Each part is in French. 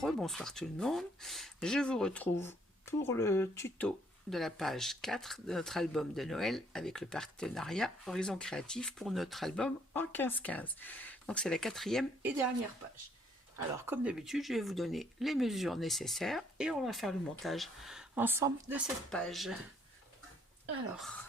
Rebonsoir tout le monde, je vous retrouve pour le tuto de la page 4 de notre album de Noël avec le partenariat Horizon Créatif pour notre album en 15-15. Donc c'est la quatrième et dernière page. Alors comme d'habitude, je vais vous donner les mesures nécessaires et on va faire le montage ensemble de cette page. Alors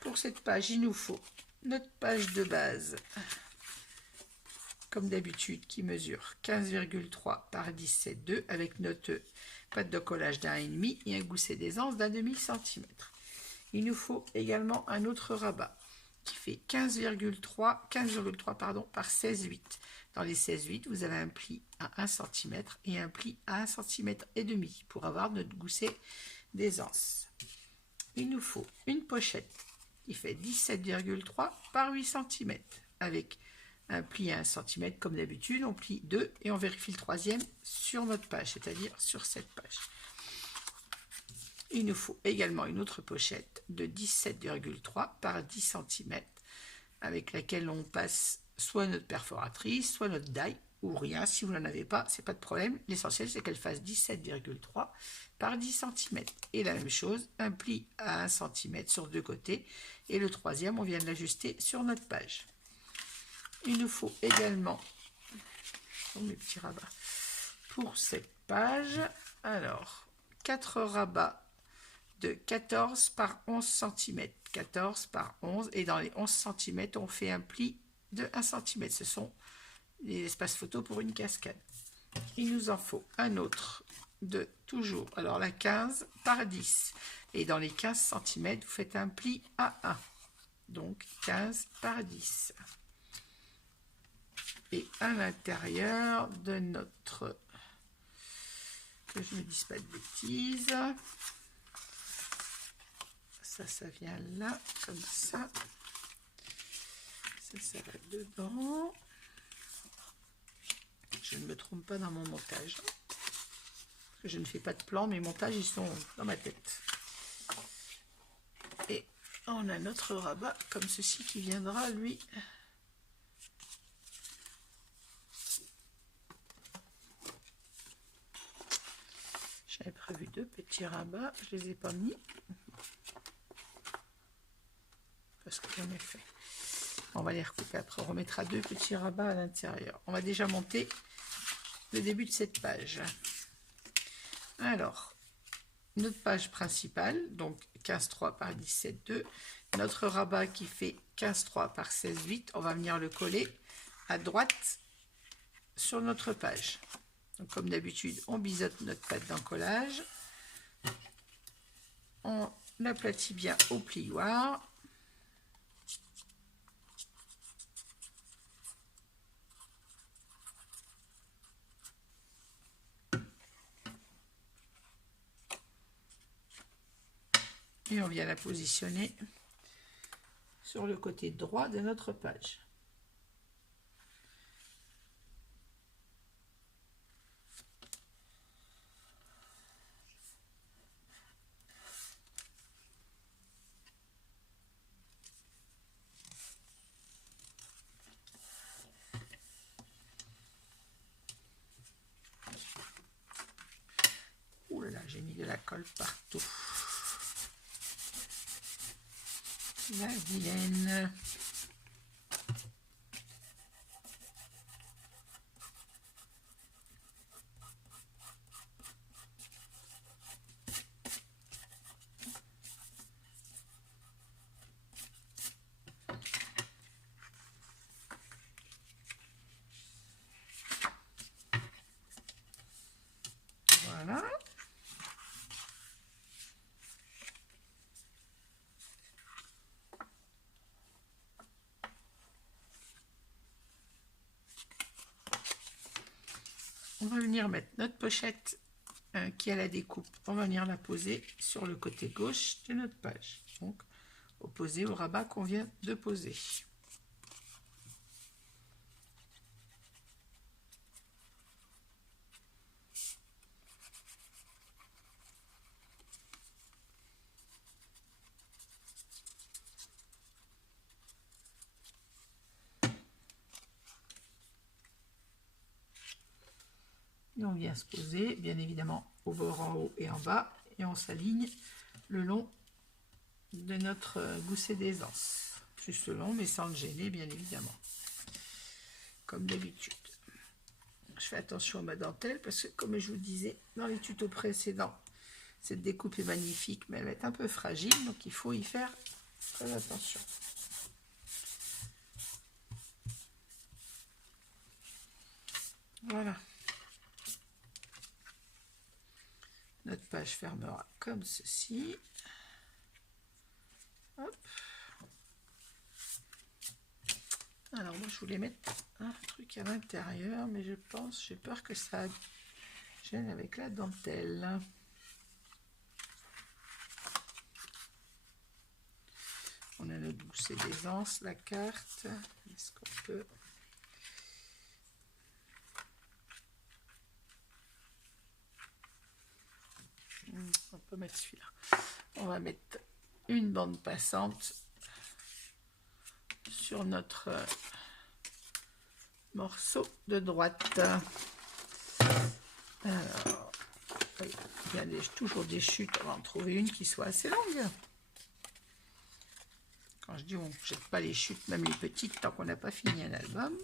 pour cette page, il nous faut notre page de base, comme d'habitude, qui mesure 15,3 par 17,2 avec notre pâte de collage d'1,5 et un gousset d'aisance d'1/2 cm. Il nous faut également un autre rabat qui fait 15,3 par 16,8. Dans les 16,8, vous avez un pli à 1 cm et un pli à 1,5 cm pour avoir notre gousset d'aisance. Il nous faut une pochette qui fait 17,3 par 8 cm avec un pli à 1 cm comme d'habitude. On plie 2 et on vérifie le troisième sur notre page, c'est-à-dire sur cette page. Il nous faut également une autre pochette de 17,3 par 10 cm avec laquelle on passe soit notre perforatrice, soit notre die ou rien. Si vous n'en avez pas, c'est pas de problème. L'essentiel, c'est qu'elle fasse 17,3 par 10 cm. Et la même chose, un pli à 1 cm sur deux côtés. Et le troisième, on vient de l'ajuster sur notre page. Il nous faut également mes petits rabats pour cette page. Alors, 4 rabats de 14 par 11 cm. 14 par 11. Et dans les 11 cm, on fait un pli de 1 cm. Ce sont les espaces photos pour une cascade. Il nous en faut un autre de toujours, alors la 15 par 10. Et dans les 15 cm, vous faites un pli à 1. Donc 15 par 10. Et à l'intérieur de notre... que je ne me dise pas de bêtises. Ça vient là, comme ça. Ça va dedans. Je ne me trompe pas dans mon montage. Parce que je ne fais pas de plan, mes montages, ils sont dans ma tête. Et on a notre rabat, comme ceci, qui viendra, lui... J'avais prévu 2 petits rabats, je les ai pas mis. Parce que j'en ai fait. On va les recouper après, on remettra 2 petits rabats à l'intérieur. On va déjà monter le début de cette page. Alors, notre page principale, donc 15,3 par 17,2. Notre rabat qui fait 15,3 par 16,8, on va venir le coller à droite sur notre page. Donc, comme d'habitude, on biseaute notre pâte d'encollage. On l'aplatit bien au plioir. Et on vient la positionner sur le côté droit de notre page. Ouh là là, j'ai mis de la colle partout. La vilaine. Voilà. On va venir mettre notre pochette qui a la découpe. On va venir la poser sur le côté gauche de notre page. Donc, opposé au rabat qu'on vient de poser. Et on vient se poser, bien évidemment, au bord en haut et en bas. Et on s'aligne le long de notre gousset d'aisance. Juste le long, mais sans le gêner, bien évidemment. Comme d'habitude. Je fais attention à ma dentelle parce que, comme je vous disais dans les tutos précédents, cette découpe est magnifique, mais elle est un peu fragile, donc il faut y faire très attention. Voilà. Notre page fermera comme ceci. Hop. Alors moi je voulais mettre un truc à l'intérieur, mais j'ai peur que ça gêne avec la dentelle. On a notre gousset d'aisance, la carte. Est-ce qu'on peut... On peut mettre celui-là. On va mettre une bande passante sur notre morceau de droite. Alors, oui, il y a toujours des chutes. On va en trouver une qui soit assez longue. Quand je dis on ne jette pas les chutes, même les petites, tant qu'on n'a pas fini un album.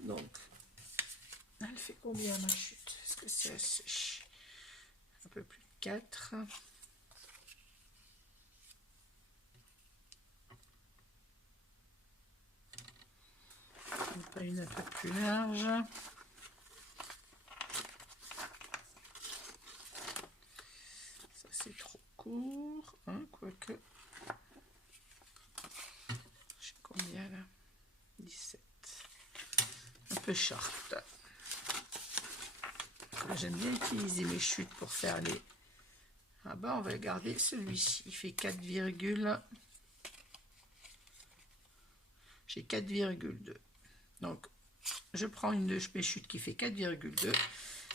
Donc, elle fait combien ma chute? Est-ce que c'est assez? Un peu plus de 4. Pas une un peu plus large. Ça c'est trop court, hein, quoique. Je sais combien là? 17. Un peu short. J'aime bien utiliser mes chutes pour faire les... Ah bah on va garder celui-ci. Il fait 4, j'ai 4,2. Donc je prends une de mes chutes qui fait 4,2.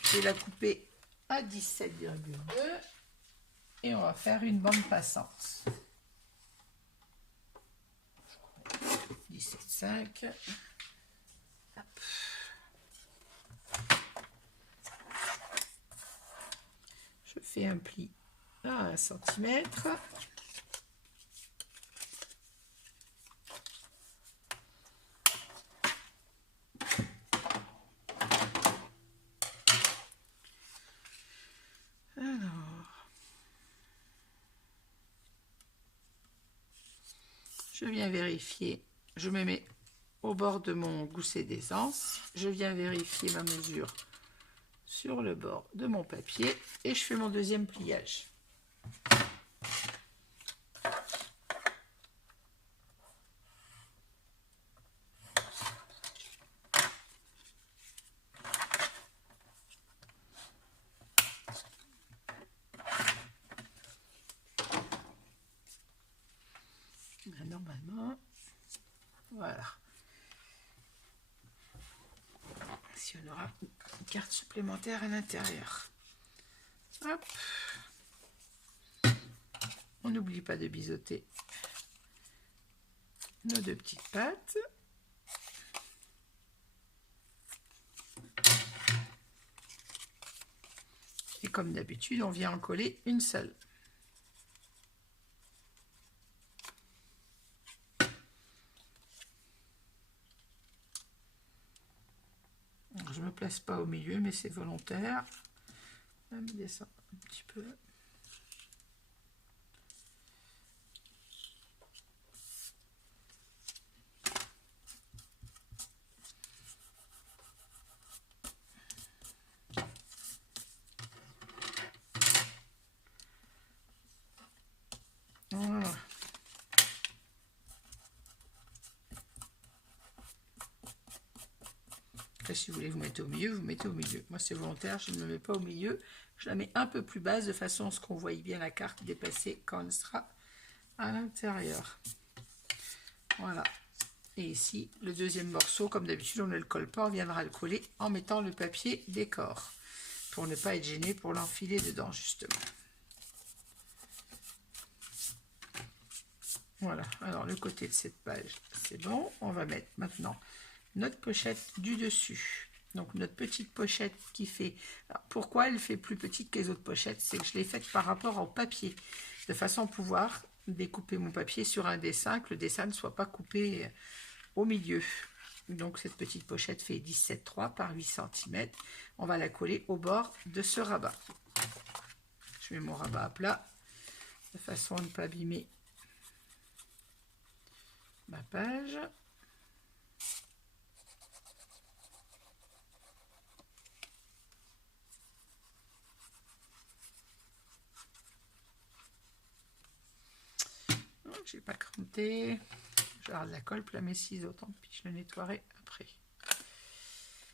Je vais la couper à 17,2 et on va faire une bande passante. 17,5. Je fais un pli à 1 cm. Je viens vérifier, je me mets au bord de mon gousset d'aisance, je viens vérifier ma mesure sur le bord de mon papier et je fais mon deuxième pliage. Normalement, voilà. Si on aura une carte supplémentaire à l'intérieur. Hop. On n'oublie pas de biseauter nos deux petites pattes. Et comme d'habitude, on vient en coller une seule. Je ne me place pas au milieu, mais c'est volontaire. Je vais me descendre un petit peu. Voilà. Après, si vous voulez vous mettre au milieu, vous mettez au milieu. Moi, c'est volontaire, je ne me mets pas au milieu. Je la mets un peu plus basse de façon à ce qu'on voie bien la carte dépasser quand elle sera à l'intérieur. Voilà. Et ici, le deuxième morceau, comme d'habitude, on ne le colle pas, on viendra le coller en mettant le papier décor pour ne pas être gêné pour l'enfiler dedans, justement. Voilà, alors le côté de cette page, c'est bon. On va mettre maintenant notre pochette du dessus. Donc notre petite pochette qui fait... Alors, pourquoi elle fait plus petite que les autres pochettes? C'est que je l'ai faite par rapport au papier, de façon à pouvoir découper mon papier sur un dessin, que le dessin ne soit pas coupé au milieu. Donc cette petite pochette fait 17,3 par 8 cm. On va la coller au bord de ce rabat. Je mets mon rabat à plat, de façon à ne pas abîmer ma page. J'ai pas cranté. Je garde la colle plein mes ciseaux, tant pis, je le nettoierai après.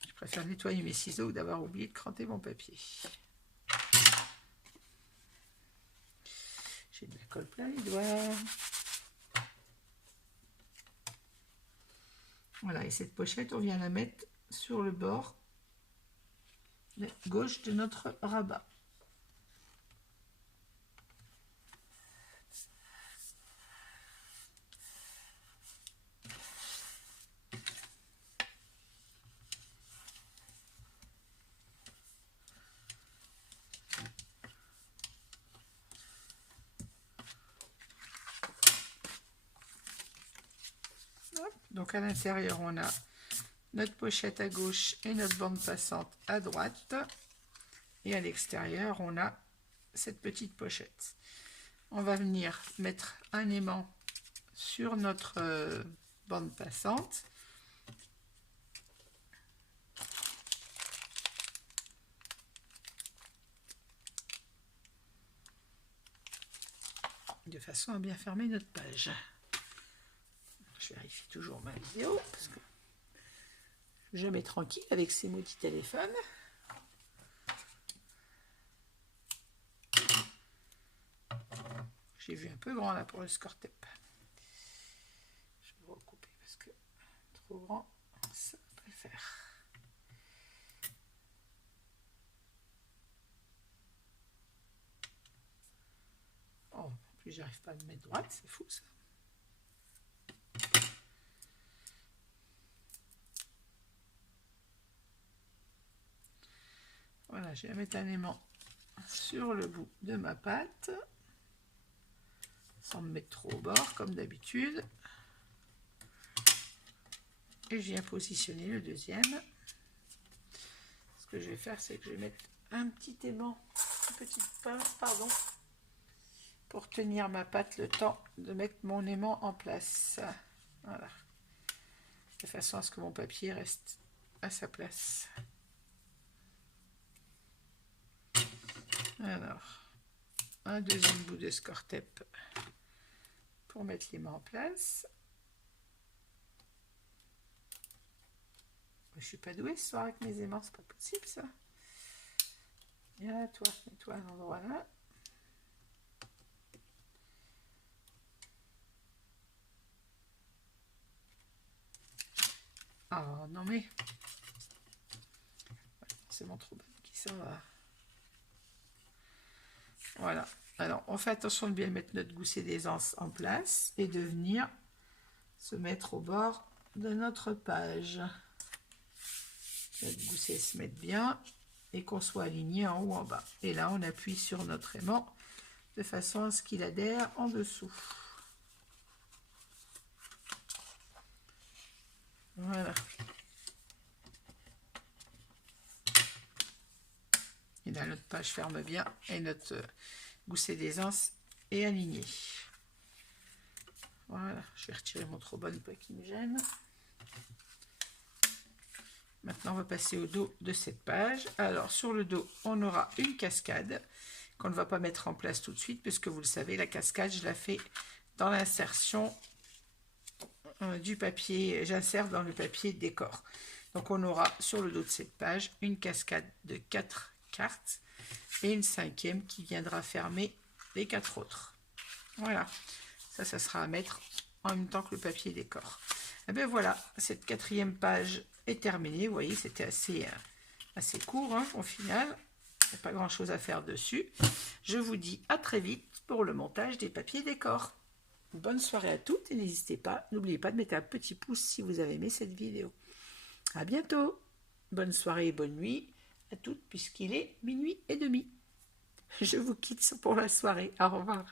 Je préfère nettoyer mes ciseaux que d'avoir oublié de cranter mon papier. J'ai de la colle plein les doigts. Voilà, et cette pochette, on vient la mettre sur le bord gauche de notre rabat. Donc à l'intérieur, on a notre pochette à gauche et notre bande passante à droite. Et à l'extérieur, on a cette petite pochette. On va venir mettre un aimant sur notre bande passante. De façon à bien fermer notre page. Je vérifie toujours ma vidéo parce que je suis jamais tranquille avec ces maudits téléphones. J'ai vu un peu grand là pour le score-tape. Je vais recouper parce que trop grand, ça ne va pas le faire. Oh, en plus j'arrive pas à me mettre droite, c'est fou ça. Voilà, je vais mettre un aimant sur le bout de ma pâte, sans me mettre trop au bord, comme d'habitude. Et je viens positionner le deuxième. Ce que je vais faire, c'est que je vais mettre un petit aimant, une petite pince, pardon, pour tenir ma pâte le temps de mettre mon aimant en place. Voilà. De façon à ce que mon papier reste à sa place. Alors, un deuxième bout de score-tape pour mettre l'aimant en place. Je suis pas douée ce soir avec mes aimants, c'est pas possible ça. Viens, toi, mets-toi à l'endroit là. Oh non mais, c'est mon trop bonne qui s'en va. Voilà. Alors, on fait attention de bien mettre notre gousset d'aisance en place et de venir se mettre au bord de notre page. Notre gousset se mette bien et qu'on soit aligné en haut en bas. Et là, on appuie sur notre aimant de façon à ce qu'il adhère en dessous. Voilà. Et là, notre page ferme bien et notre gousset d'aisance est aligné. Voilà, je vais retirer mon trop bonne pas qui me gêne. Maintenant, on va passer au dos de cette page. Alors, sur le dos, on aura une cascade qu'on ne va pas mettre en place tout de suite, puisque vous le savez, la cascade, je la fais dans l'insertion du papier. J'insère dans le papier décor. Donc, on aura sur le dos de cette page une cascade de 4 cartes et une cinquième qui viendra fermer les 4 autres. Voilà, ça sera à mettre en même temps que le papier décor. Et bien voilà, cette quatrième page est terminée. Vous voyez, c'était assez court hein, au final. Il n'y a pas grand chose à faire dessus. Je vous dis à très vite pour le montage des papiers décor. Bonne soirée à toutes et n'hésitez pas, n'oubliez pas de mettre un petit pouce si vous avez aimé cette vidéo. À bientôt! bonne soirée et bonne nuit à toutes puisqu'il est minuit et demi. Je vous quitte pour la soirée. Au revoir.